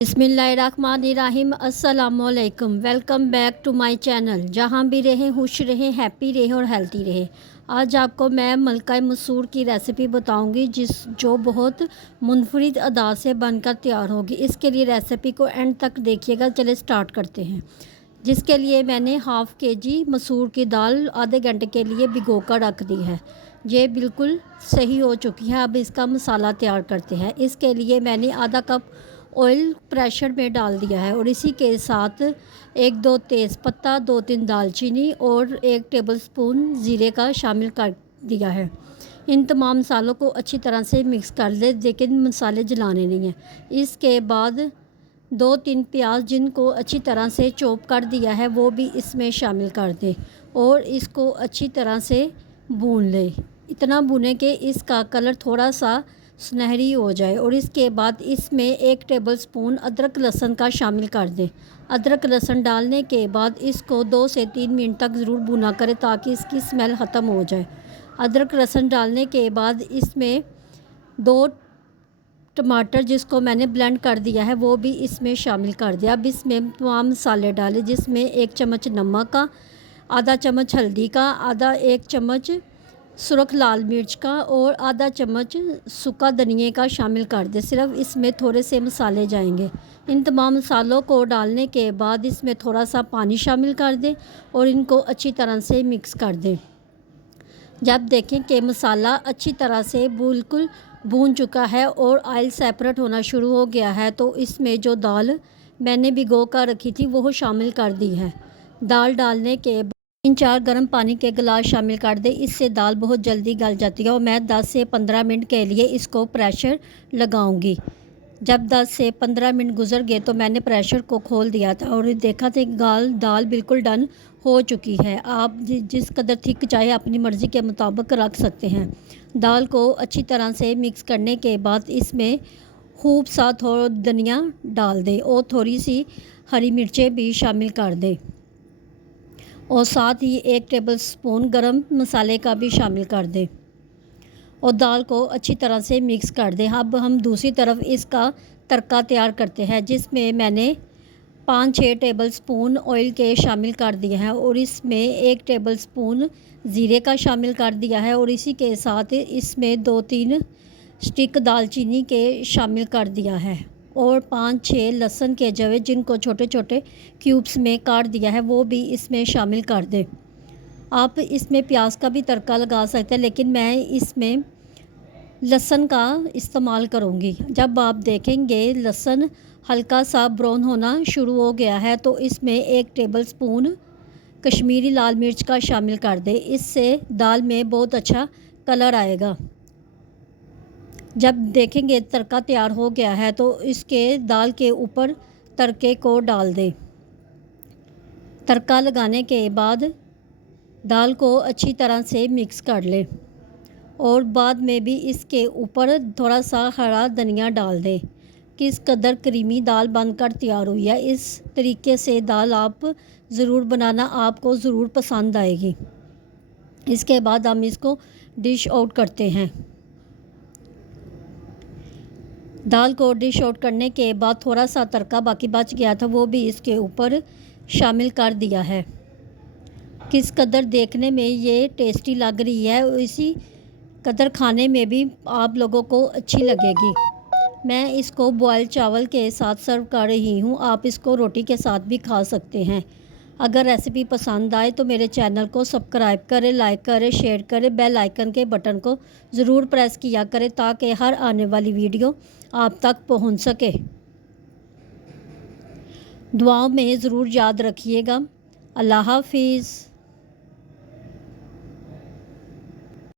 बिस्मिल्लाहिर्रहमानिर्रहीम। अस्सलामुअलैकुम। Welcome back to my channel. जहाँ भी रहें खुश रहें, हैप्पी रहें और हेल्थी रहें। आज आपको मैं मलका मसूर की रेसिपी बताऊंगी जो बहुत मुनफरिद अदा से बनकर तैयार होगी। इसके लिए रेसिपी को एंड तक देखिएगा। चले स्टार्ट करते हैं। जिसके लिए मैंने हाफ़ केजी मसूर की दाल आधे घंटे के लिए भिगो कर रख दी है। ये बिल्कुल सही हो चुकी है। अब इसका मसाला तैयार करते हैं। इसके लिए मैंने आधा कप ऑयल प्रेशर में डाल दिया है और इसी के साथ एक दो तेज़पत्ता, 2-3 दालचीनी और 1 टेबलस्पून ज़ीरे का शामिल कर दिया है। इन तमाम मसालों को अच्छी तरह से मिक्स कर ले, लेकिन मसाले जलाने नहीं हैं। इसके बाद 2-3 प्याज जिनको अच्छी तरह से चॉप कर दिया है वो भी इसमें शामिल कर दें और इसको अच्छी तरह से भून लें। इतना भुने कि इसका कलर थोड़ा सा सुनहरी हो जाए और इसके बाद इसमें 1 टेबलस्पून अदरक लहसुन का शामिल कर दें। अदरक लहसुन डालने के बाद इसको 2 से 3 मिनट तक ज़रूर भुना करें ताकि इसकी स्मेल ख़त्म हो जाए। अदरक लहसुन डालने के बाद इसमें 2 टमाटर जिसको मैंने ब्लेंड कर दिया है वो भी इसमें शामिल कर दिया। अब इसमें तमाम मसाले डालें जिसमें 1 चम्मच नमक का, आधा चम्मच हल्दी का, आधा 1 चम्मच सुरख लाल मिर्च का और आधा चम्मच सूखा धनिया का शामिल कर दें। सिर्फ इसमें थोड़े से मसाले जाएंगे। इन तमाम मसालों को डालने के बाद इसमें थोड़ा सा पानी शामिल कर दें और इनको अच्छी तरह से मिक्स कर दें। जब देखें कि मसाला अच्छी तरह से बिल्कुल भून चुका है और ऑयल सेपरेट होना शुरू हो गया है तो इसमें जो दाल मैंने भिगो कर रखी थी वो शामिल कर दी है। दाल डालने के 3-4 गर्म पानी के गिलास शामिल कर दें। इससे दाल बहुत जल्दी गल जाती है और मैं 10 से 15 मिनट के लिए इसको प्रेशर लगाऊंगी। जब 10 से 15 मिनट गुजर गए तो मैंने प्रेशर को खोल दिया था और देखा था दाल बिल्कुल डन हो चुकी है। आप जिस कदर थिक चाहे अपनी मर्ज़ी के मुताबिक रख सकते हैं। दाल को अच्छी तरह से मिक्स करने के बाद इसमें खूब सा थोड़ा धनिया डाल दें और थोड़ी सी हरी मिर्चें भी शामिल कर दें और साथ ही 1 टेबलस्पून गरम मसाले का भी शामिल कर दें और दाल को अच्छी तरह से मिक्स कर दें। अब हम दूसरी तरफ इसका तड़का तैयार करते हैं जिसमें मैंने 5-6 टेबलस्पून ऑयल के शामिल कर दिए हैं और इसमें 1 टेबलस्पून ज़ीरे का शामिल कर दिया है और इसी के साथ इसमें 2-3 स्टिक दालचीनी के शामिल कर दिया है और 5-6 लहसुन के जवे जिनको छोटे छोटे क्यूब्स में काट दिया है वो भी इसमें शामिल कर दें। आप इसमें प्याज का भी तड़का लगा सकते हैं लेकिन मैं इसमें लहसुन का इस्तेमाल करूँगी। जब आप देखेंगे लहसुन हल्का सा ब्राउन होना शुरू हो गया है तो इसमें 1 टेबलस्पून कश्मीरी लाल मिर्च का शामिल कर दें। इससे दाल में बहुत अच्छा कलर आएगा। जब देखेंगे तड़का तैयार हो गया है तो इसके दाल के ऊपर तड़के को डाल दें। तड़का लगाने के बाद दाल को अच्छी तरह से मिक्स कर लें और बाद में भी इसके ऊपर थोड़ा सा हरा धनिया डाल दें। किस कदर क्रीमी दाल बनकर तैयार हुई है। इस तरीके से दाल आप ज़रूर बनाना, आपको ज़रूर पसंद आएगी। इसके बाद हम इसको डिश आउट करते हैं। दाल को डिश आउट करने के बाद थोड़ा सा तड़का बाकी बच गया था वो भी इसके ऊपर शामिल कर दिया है। किस कदर देखने में ये टेस्टी लग रही है, इसी कदर खाने में भी आप लोगों को अच्छी लगेगी। मैं इसको बॉयल चावल के साथ सर्व कर रही हूँ। आप इसको रोटी के साथ भी खा सकते हैं। अगर रेसिपी पसंद आए तो मेरे चैनल को सब्सक्राइब करें, लाइक करें, शेयर करें, बेल आइकन के बटन को ज़रूर प्रेस किया करें ताकि हर आने वाली वीडियो आप तक पहुंच सके। दुआओं में ज़रूर याद रखिएगा। अल्लाह हाफिज़।